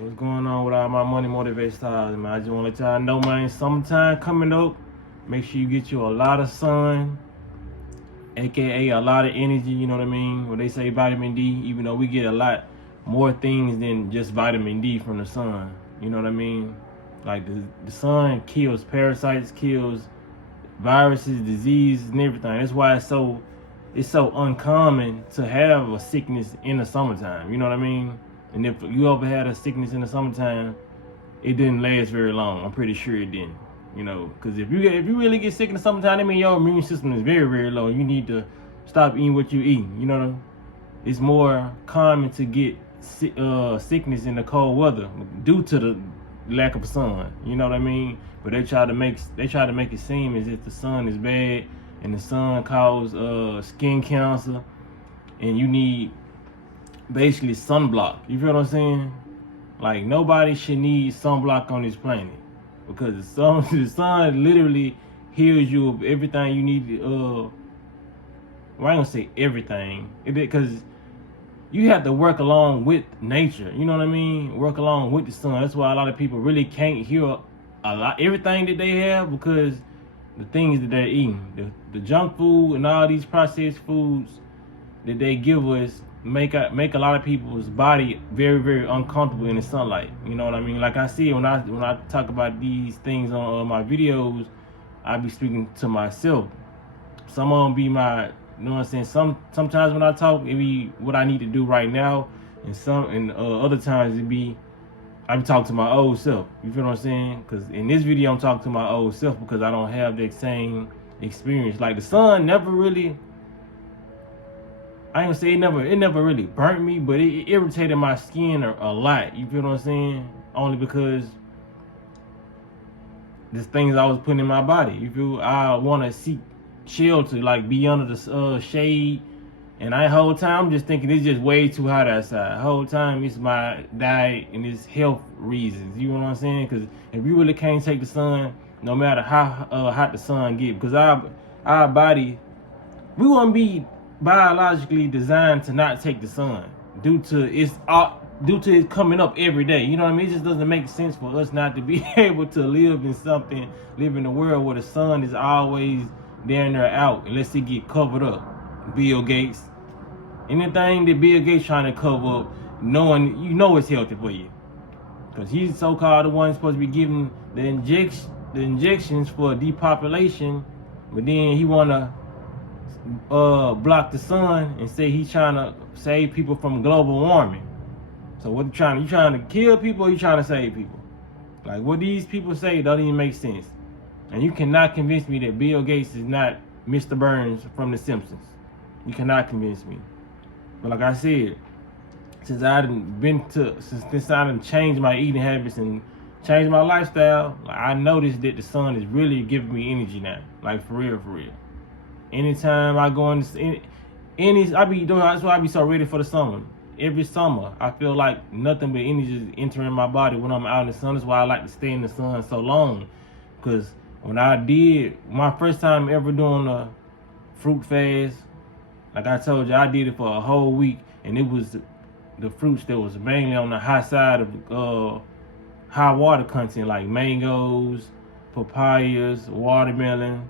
What's going on with all my money motivated styles, man? I just want to let y'all know, man, summertime coming up. Make sure you get you a lot of sun, aka a lot of energy, you know what I mean? When they say vitamin D, even though we get a lot more things than just vitamin D from the sun, you know what I mean? Like the sun kills parasites, kills viruses, diseases, and everything. That's why it's so uncommon to have a sickness in the summertime, you know what I mean? And if you ever had a sickness in the summertime, it didn't last very long. I'm pretty sure it didn't. You know, because if you really get sick in the summertime, I mean your immune system is very, very low. You need to stop eating what you eat. You know, it's more common to get sickness in the cold weather due to the lack of sun. You know what I mean? But they try to make it seem as if the sun is bad and the sun causes skin cancer, and you need basically sunblock. You feel what I'm saying? Like nobody should need sunblock on this planet because the sun literally heals you of everything you need. Well, I ain't gonna say everything, because you have to work along with nature. You know what I mean? Work along with the sun. That's why a lot of people really can't heal everything that they have, because the things that they're eating, the junk food and all these processed foods that they give us make a lot of people's body very, very uncomfortable in the sunlight. You know what I mean? Like I see when I talk about these things on my videos, I be speaking to myself. Some of them be my, you know what I'm saying? Sometimes when I talk, it be what I need to do right now, and other times I be talking to my old self. You feel what I'm saying? Because in this video, I'm talking to my old self because I don't have that same experience. Like the sun never really, I ain't gonna say it never really burnt me, but it irritated my skin a lot. You feel what I'm saying? Only because there's things I was putting in my body. You feel? I want to seek shelter, like be under the shade. And the whole time I'm just thinking it's just way too hot outside. The whole time it's my diet and it's health reasons. You know what I'm saying? Because if you really can't take the sun, no matter how hot the sun get, because our body, we won't be biologically designed to not take the sun due to it coming up every day. You know what I mean? It just doesn't make sense for us not to be able to live in a world where the sun is always down there out unless it get covered up. Bill Gates, anything that Bill Gates trying to cover up, knowing it's healthy for you, because he's so-called the one supposed to be giving the injections for depopulation, but then he wanna block the sun and say he's trying to save people from global warming. So what you trying to kill people, or you trying to save people? Like what these people say don't even make sense. And you cannot convince me that Bill Gates is not Mr. Burns from The Simpsons. You cannot convince me. But like I said, since I done changed my eating habits and changed my lifestyle, like I noticed that the sun is really giving me energy now. Like for real, for real. Anytime I go in, that's why I be so ready for the summer. Every summer, I feel like nothing but energy is entering my body when I'm out in the sun. That's why I like to stay in the sun so long. Because when I did my first time ever doing a fruit fast, like I told you, I did it for a whole week, and it was the fruits that was mainly on the high side of high water content, like mangoes, papayas, watermelon,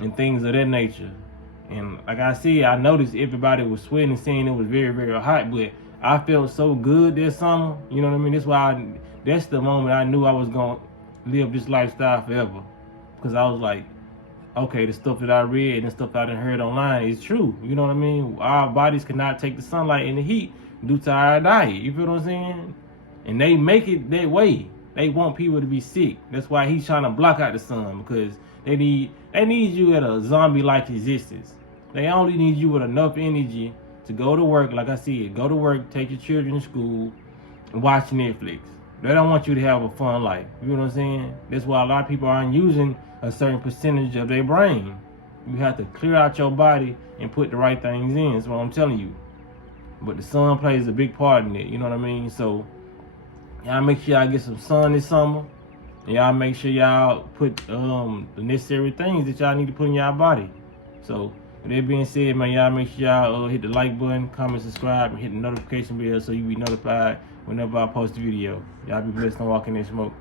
and things of that nature. And like I said, I noticed everybody was sweating, saying it was very, very hot, but I felt so good this summer. You know what I mean? That's the moment I knew I was gonna live this lifestyle forever, because I was like, okay, the stuff that I read and the stuff I done heard online is true. You know what I mean? Our bodies cannot take the sunlight and the heat due to our diet. You feel what I'm saying? And they make it that way. They want people to be sick. That's why he's trying to block out the sun, because they need you at a zombie-like existence. They only need you with enough energy to go to work. Like I said, go to work, take your children to school, and watch Netflix. They don't want you to have a fun life. You know what I'm saying? That's why a lot of people aren't using a certain percentage of their brain. You have to clear out your body and put the right things in. That's what I'm telling you. But the sun plays a big part in it. You know what I mean? So y'all make sure y'all get some sun this summer. And y'all make sure y'all put the necessary things that y'all need to put in y'all body. So with that being said, man, y'all make sure y'all hit the like button, comment, subscribe, and hit the notification bell so you be notified whenever I post a video. Y'all be blessed and walk in this smoke.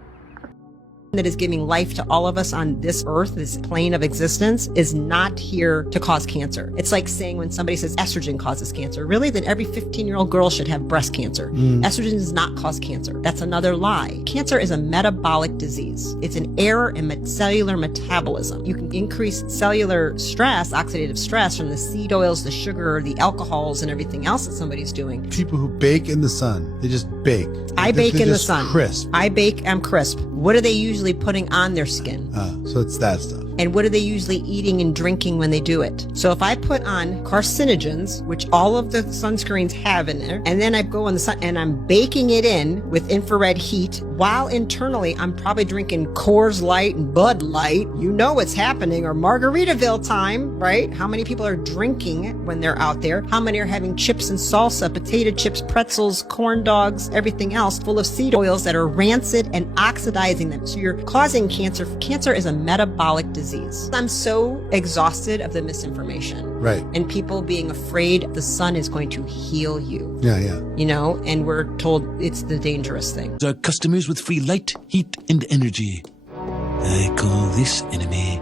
That is giving life to all of us on this earth, this plane of existence, is not here to cause cancer. It's like saying when somebody says estrogen causes cancer, really? Then every 15-year-old girl should have breast cancer. Estrogen does not cause cancer. That's another lie. Cancer is a metabolic disease. It's an error in cellular metabolism. You can increase cellular stress, oxidative stress, from the seed oils, the sugar, the alcohols, and everything else that somebody's doing. People who bake in the sun, they just bake. I bake in the sun. Crisp. I bake, I'm crisp. What are they usually putting on their skin? So it's that stuff. And what are they usually eating and drinking when they do it? So if I put on carcinogens, which all of the sunscreens have in there, and then I go in the sun and I'm baking it in with infrared heat, while internally I'm probably drinking Coors Light and Bud Light, you know what's happening, or Margaritaville time, right? How many people are drinking when they're out there? How many are having chips and salsa, potato chips, pretzels, corn dogs, everything else full of seed oils that are rancid and oxidizing them? So you're causing cancer. Cancer is a metabolic disease. I'm so exhausted of the misinformation. Right. And people being afraid the sun is going to heal you. Yeah, yeah. You know, and we're told it's the dangerous thing. Our customers with free light, heat, and energy. I call this enemy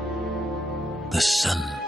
the sun.